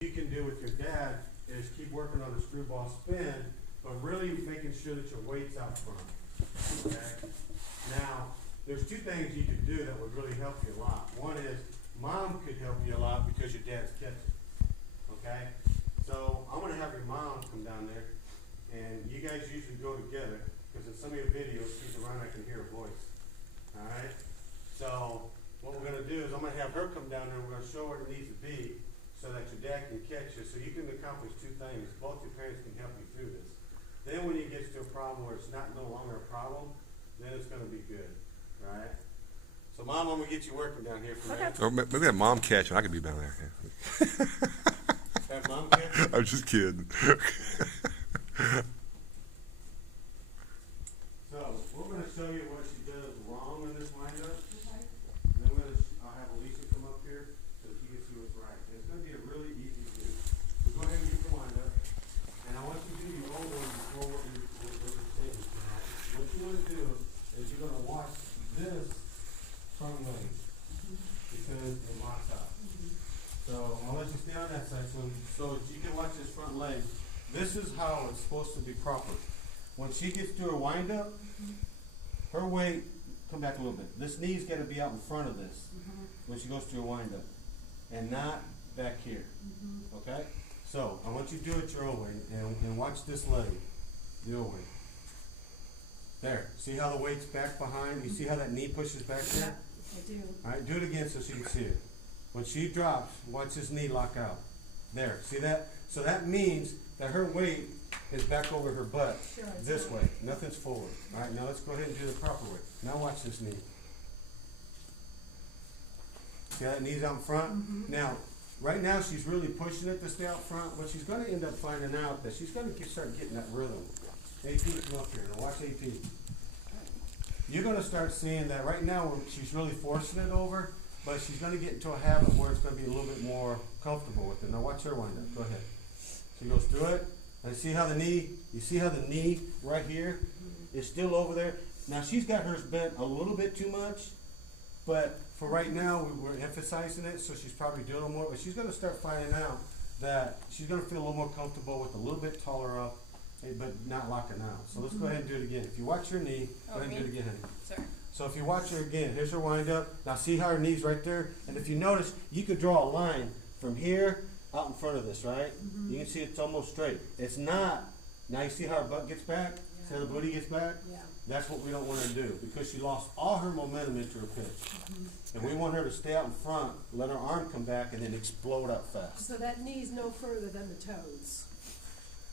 you can do with your dad is keep working on the screwball spin, but really making sure that your weight's out front. Okay? Now, there's two things you can do that would really help you a lot. One is, mom could help you a lot because your dad's catching. Okay? So, I'm going to have your mom come down there, and you guys usually go together, because in some of your videos, she's around, I can hear her voice. Alright? So, what we're going to do is, I'm going to have her come down there, and we're going to show her where it needs to be, so that your dad can catch you, so you can accomplish two things. Both your parents can help you through this. Then when you get to a problem where it's no longer a problem, then it's going to be good, right? So, Mom, I'm going to get you working down here for a minute. Or maybe that mom catch, and I could be down there. Have Mom catch you? I'm just kidding. So, we're going to show you what she does wrong in this windup. And then I'll have Alicia come up here so she can see what's right. And it's going to be a really easy thing. So go ahead and get the windup. And I want you to do your old one before we're changing. What you want to do is you're going to watch this front leg because it locks out. So I'll let you stay on that side so you can watch this front leg. This is how it's supposed to be proper. When she gets to her windup, her weight, come back a little bit. This knee's got to be out in front of this when she goes to her windup, and not back here. Okay? So I want you to do it your own way, and watch this leg, your way. There. See how the weight's back behind? You see how that knee pushes back there? I do. All right, do it again so she can see it. When she drops, watch this knee lock out. There. See that? So that means that her weight is back over her butt this way. Nothing's forward. All right, now let's go ahead and do the proper way. Now watch this knee. See how that knee's out in front? Now, right now she's really pushing it to stay out front, but she's going to end up finding out that she's going to start getting that rhythm. AP, come up here. Now watch AP. You're going to start seeing that right now she's really forcing it over, but she's going to get into a habit where it's going to be a little bit more comfortable with it. Now watch her wind up. Go ahead. She goes through it. And see how the knee, you see how the knee right here is still over there? Now she's got hers bent a little bit too much, but for right now we're emphasizing it, so she's probably doing a little more, but she's going to start finding out that she's going to feel a little more comfortable with a little bit taller up, but not locking out. So let's go ahead and do it again. If you watch her knee, go ahead and do it again, honey. Sorry. So if you watch her again, here's her wind up. Now see how her knee's right there? And if you notice, you could draw a line from here out in front of this, right? You can see it's almost straight. It's not. Now you see how her butt gets back? See how the booty gets back? Yeah. That's what we don't want her to do, because she lost all her momentum into her pitch. And we want her to stay out in front, let her arm come back, and then explode out fast. So that knee's no further than the toes.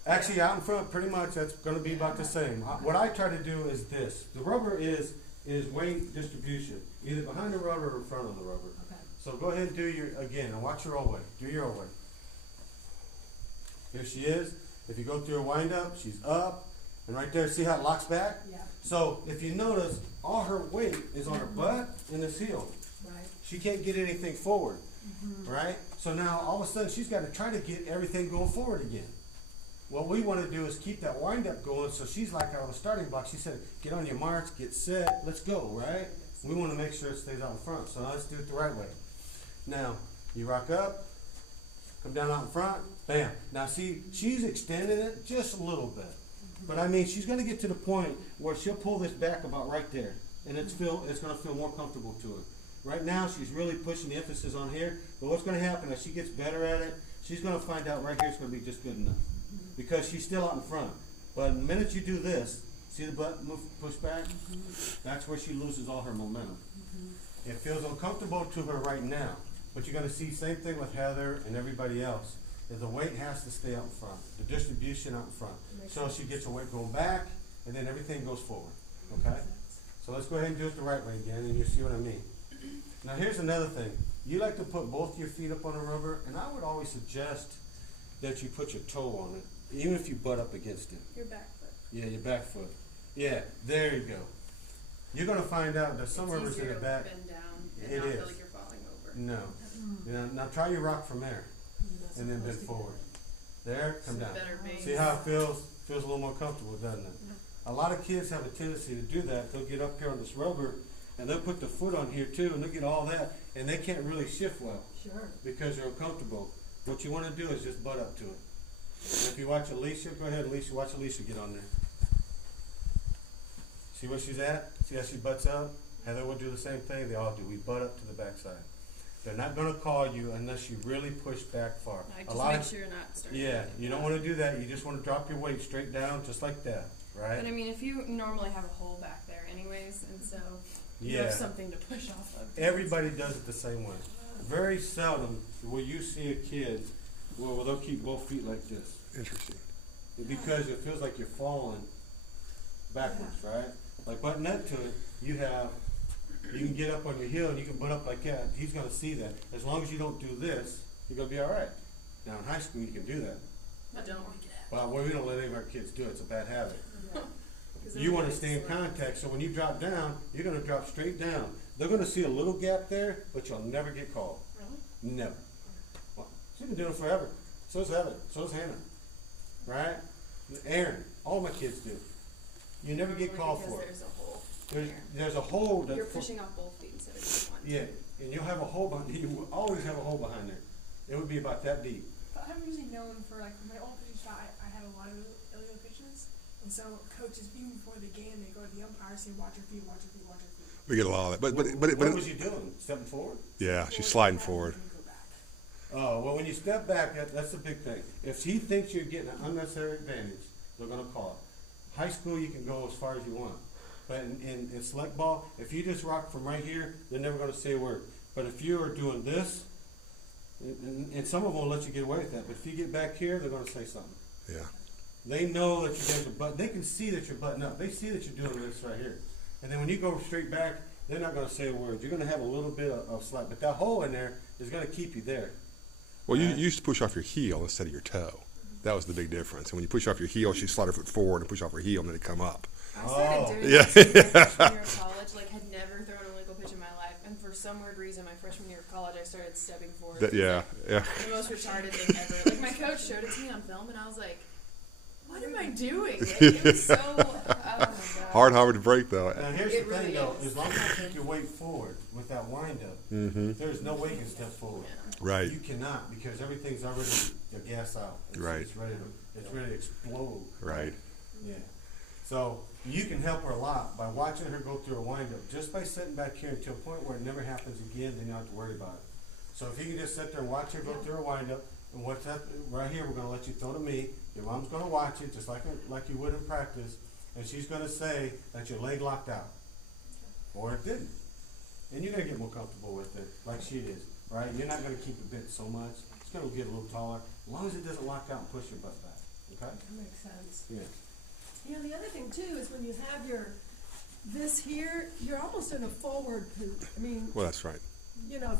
Actually, out in front, pretty much, that's going to be about the same. What I try to do is this. The rubber is weight distribution, either behind the rubber or in front of the rubber. Okay. So go ahead and do again, and watch your old way. Do your old way. Here she is. If you go through her wind up, she's up, and right there, see how it locks back? Yeah. So if you notice, all her weight is on her butt and this heel. Right. She can't get anything forward, right? So now all of a sudden she's got to try to get everything going forward again. What we want to do is keep that wind up going, so she's like out of the starting block. She said, get on your marks, get set, let's go, right? We want to make sure it stays out in front, so now let's do it the right way. Now, you rock up, come down out in front, bam. Now see, she's extending it just a little bit. But I mean, she's going to get to the point where she'll pull this back about right there, and it's going to feel more comfortable to her. Right now, she's really pushing the emphasis on here, but what's going to happen as she gets better at it, she's going to find out right here it's going to be just good enough, because she's still out in front. But the minute you do this, see the butt move, push back? That's where she loses all her momentum. It feels uncomfortable to her right now, but you're going to see same thing with Heather and everybody else. Is the weight has to stay out in front, the distribution out in front. So she gets her weight going back, and then everything goes forward, okay? So let's go ahead and do it the right way again, and you'll see what I mean. Now here's another thing. You like to put both your feet up on a rubber, and I would always suggest that you put your toe on it, even if you butt up against it. Your back foot. Yeah, your back foot. Yeah, there you go. You're going to find out that some rubbers in the back. Bend down and It not is. feel like you're falling over. No. Now try your rock from there, and then bend forward. There, come down. Better base. See how it feels? Feels a little more comfortable, doesn't it? A lot of kids have a tendency to do that. They'll get up here on this rubber, and they'll put the foot on here too, and they'll get all that, and they can't really shift well Sure. because they're uncomfortable. what you wanna do is just butt up to it. And if you watch Alicia, go ahead, Alicia, watch Alicia get on there. See where she's at? See how she butts up? Heather will do the same thing, they all do, we butt up to the backside. They're not gonna call you unless you really push back far. Like, A just lot make of- sure you're not starting. Yeah, to you don't wanna do that, you just wanna drop your weight straight down, just like that, right? But I mean, if you normally have a hole back there anyways, and so you Yeah. have something to push off of. Everybody does it the same way. Very seldom will you see a kid where they'll keep both feet like this. Interesting. Because it feels like you're falling backwards, right? Like button up to it, you can get up on your heel and you can butt up like that. He's gonna see that. As long as you don't do this, you're gonna be all right. Now in high school you can do that, But don't make it happen. but we don't let any of our kids do it. It's a bad habit. Yeah. You want to stay in contact, so when you drop down, you're going to drop straight down. They're going to see a little gap there, but you'll never get called. Really? Never. Well, she's been doing it forever. So is Heather. So is Hannah. Right? Aaron. All my kids do. You never get called Because for it. there's a hole. There's, there. there's a hole that. You're pushing off both feet instead of just one. Yeah, and you'll have a hole behind. You will always have a hole behind there. It would be about that deep. But I'm usually known for, like, my old pitching shot, I had a lot of illegal pitches. And so coaches, even before the game, they go to the umpire, say, watch your feet, watch your feet, watch your feet. We get a lot of that. But What was you doing? Stepping forward? yeah, she's sliding forward. And then go back. Oh, well, when you step back, that's the big thing. If he thinks you're getting an unnecessary advantage, they're gonna call it. High school, you can go as far as you want. But in select ball, if you just rock from right here, they're never gonna say a word. But if you are doing this, and some of them will let you get away with that, but if you get back here, they're gonna say something. Yeah. They know that you guys are button. They can see that you're buttoned up. They see that you're doing this right here. And then when you go straight back, they're not going to say a word. You're going to have a little bit of slack, but that hole in there is going to keep you there. Well, you used to push off your heel instead of your toe. That was the big difference. And when you push off your heel, she slide her foot forward and push off her heel, and then it come up. I started Oh. doing Yeah. that too my freshman year of college. Like, had never thrown a legal pitch in my life, and for some weird reason, my freshman year of college, I started stepping forward. That, yeah, yeah. The most retarded thing ever. Like, my coach showed it to me on film, and I was like, "What am I doing?" Like, it was so. Oh my god. Hard to break though. Now here's It the thing really though, is. as long as you take your weight forward with that wind up, Mm-hmm. there's no way you can step forward. Yeah. Right. You cannot because everything's already the gas out. Right. It's ready to explode. Right. Yeah. So you can help her a lot by watching her go through a wind up. Just by sitting back here until a point where it never happens again, then you don't have to worry about it. So if you can just sit there and watch her go through a wind up, and what's that right here, we're gonna let you throw to me. Your mom's gonna watch it just like you would in practice, and she's gonna say that your leg locked out. Or it didn't. And you're gonna get more comfortable with it, like she is, right? You're not gonna keep it bent so much. It's gonna get a little taller, as long as it doesn't lock out and push your butt back, okay? That makes sense. Yeah. You know, the other thing too is when you have this here, you're almost in a forward, I mean, Well, that's right. you know,